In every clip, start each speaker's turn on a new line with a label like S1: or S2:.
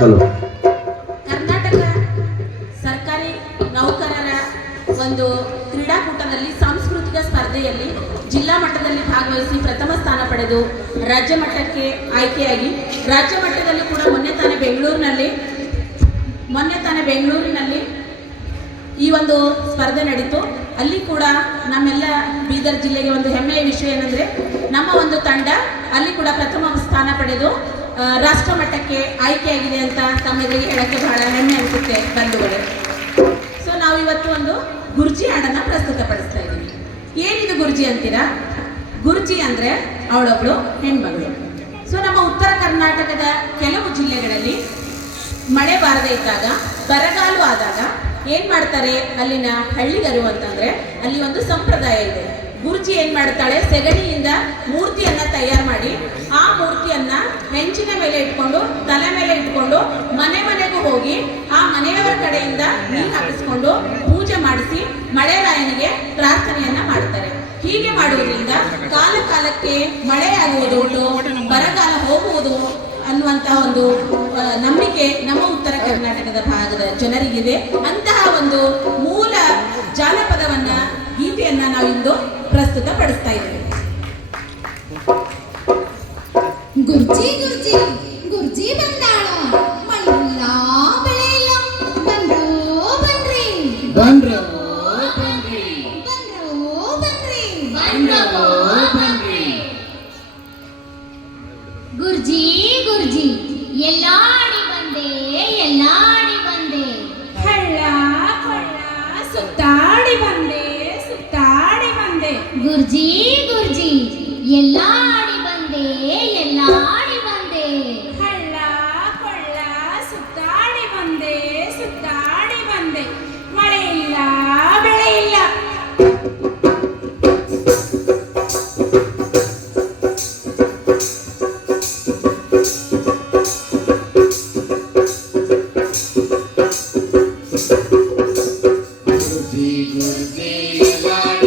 S1: Hello.
S2: Karnataka ಸರ್ಕಾರಿ ನೌಕರರ ಒಂದು ಕ್ರೀಡಾಕೂಟದಲ್ಲಿ ಸಾಂಸ್ಕೃತಿಕ ಸ್ಪರ್ಧೆಯಲ್ಲಿ ಜಿಲ್ಲಾ ಮಟ್ಟದಲ್ಲಿ ಭಾಗವಹಿಸಿ ಪ್ರಥಮ ಸ್ಥಾನ ಪಡೆದು ರಾಜ್ಯ ಮಟ್ಟಕ್ಕೆ ಆಯ್ಕೆಯಾಗಿ, ರಾಜ್ಯ ಮಟ್ಟದಲ್ಲಿ ಕೂಡ ಮೊನ್ನೆ ತಾನೇ ಬೆಂಗಳೂರಿನಲ್ಲಿ, ಮೊನ್ನೆ ತಾನೇ ಬೆಂಗಳೂರಿನಲ್ಲಿ ಈ ಒಂದು ಸ್ಪರ್ಧೆ ನಡೀತು. ಅಲ್ಲಿ ಕೂಡ ನಮ್ಮೆಲ್ಲ ಬೀದರ್ ಜಿಲ್ಲೆಗೆ ಒಂದು ಹೆಮ್ಮೆಯ ವಿಷಯ ಏನಂದ್ರೆ, ನಮ್ಮ ಒಂದು ತಂಡ ಅಲ್ಲಿ ಕೂಡ ಪ್ರಥಮ ಸ್ಥಾನ ಪಡೆದು ರಾಷ್ಟ್ರ ಮಟ್ಟಕ್ಕೆ ಆಯ್ಕೆಯಾಗಿದೆ ಅಂತ ತಮ್ಮೆದುರಿಗೆ ಹೇಳಕ್ಕೆ ಬಹಳ ಹೆಮ್ಮೆ ಅನಿಸುತ್ತೆ ಬಂಧುಗಳೇ. ಸೊ ನಾವು ಇವತ್ತು ಒಂದು ಗುರ್ಜಿ ಹಾಡನ್ನ ಪ್ರಸ್ತುತಪಡಿಸ್ತಾ ಇದ್ದೀವಿ. ಏನಿದು ಗುರ್ಜಿ ಅಂತೀರಾ? ಗುರ್ಜಿ ಅಂದ್ರೆ ಅವಳೊಬ್ಳು ಹೆಣ್ಮಗಳು. ಸೊ ನಮ್ಮ ಉತ್ತರ ಕರ್ನಾಟಕದ ಕೆಲವು ಜಿಲ್ಲೆಗಳಲ್ಲಿ ಮಳೆ ಬಾರದೇ ಇದ್ದಾಗ, ಬರಗಾಲು ಆದಾಗ ಏನು ಮಾಡ್ತಾರೆ? ಅಲ್ಲಿನ ಹಳ್ಳಿಗರು ಅಂತಂದ್ರೆ ಅಲ್ಲಿ ಒಂದು ಸಂಪ್ರದಾಯ ಇದೆ. ಗುರುಜಿ ಏನ್ ಮಾಡ್ತಾಳೆ? ಸೆಗಣಿಯಿಂದ ಮೂರ್ತಿಯನ್ನ ತಯಾರು ಮಾಡಿ, ಆ ಮೂರ್ತಿಯನ್ನ ಹೆಂಚಿನ ಮೇಲೆ ಇಟ್ಕೊಂಡು, ತಲೆ ಮೇಲೆ ಇಟ್ಕೊಂಡು, ಮನೆ ಮನೆಗೂ ಹೋಗಿ, ಆ ಮನೆಯವರ ಕಡೆಯಿಂದ ನೀರು ಹಾಕಿಸ್ಕೊಂಡು ಪೂಜೆ ಮಾಡಿಸಿ, ಮಳೆರಾಯನಿಗೆ ಪ್ರಾರ್ಥನೆಯನ್ನ ಮಾಡ್ತಾರೆ. ಹೀಗೆ ಮಾಡುವುದರಿಂದ ಕಾಲ ಕಾಲಕ್ಕೆ ಮಳೆಯಾಗುವುದು ಆಗುವುದು ಬರಗಾಲ ಹೋಗುವುದು ಅನ್ನುವಂತಹ ಒಂದು ನಂಬಿಕೆ ನಮ್ಮ ಉತ್ತರ ಕರ್ನಾಟಕದ ಭಾಗದ ಜನರಿಗಿದೆ. ಅಂತಹ ಒಂದು ಗೀತೆಯನ್ನ ನಾವು ಪ್ರಸ್ತುತ ಪಡಿಸ್ತಾ ಇದ್ದೇವೆ.
S3: ಗುರ್ಜಿ ಗುರ್ಜಿ ಗುರ್ಜಿ ಬಂದಾಳ. ಮೈಲ್ಲ ಬೆಳೆ ಇಲ್ಲ ಬಂದ್ರೋ. ಬನ್ರಿ
S4: ಬಂದ್ರು.
S3: ಬಂದ್ರೋ ಬನ್ರಿ
S5: ಗುರ್ಜಿ ಗುರ್ಜಿ ಎಲ್ಲಾಡಿ ಬಂದೆ ಎಲ್ಲಾಡಿ ಗುರ್ಜಿ ಗುರ್ಜಿ ಎಲ್ಲಾಡಿ ಬಂದೆ ಎಲ್ಲಾಡಿ ಬಂದೆ
S2: ಹಳ್ಳ ಕೊಳ್ಳ ಸುತ್ತಾಡಿ ಬಂದೆ ಸುತ್ತಾಡಿ ಬಂದೆ ಮಳೆ ಇಲ್ಲ ಬೆಳೆ ಇಲ್ಲ
S4: ಗುರ್ಜಿ ಗುರ್ಜಿ ಎಲ್ಲಾಡಿ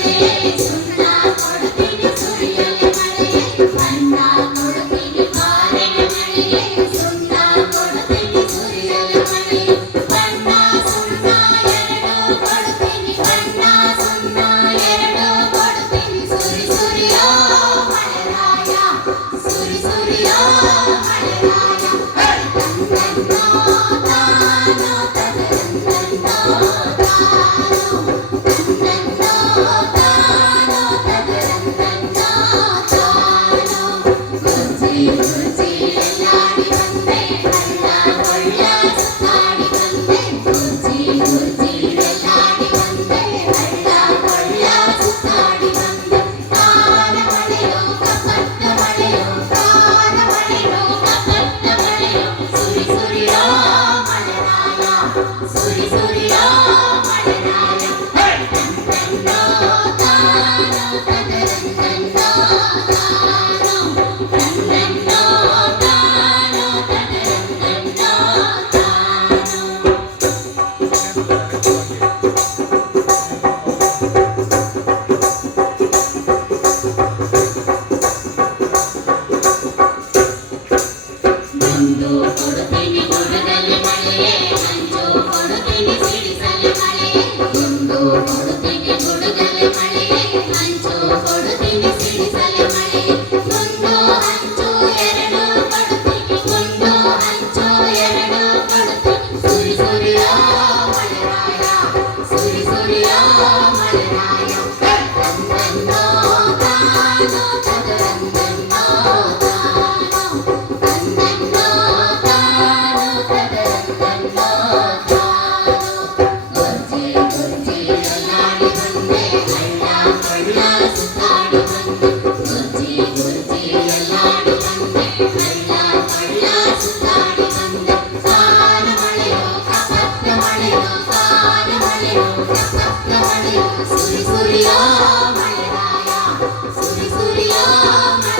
S4: Love.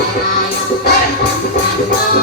S4: Thank you.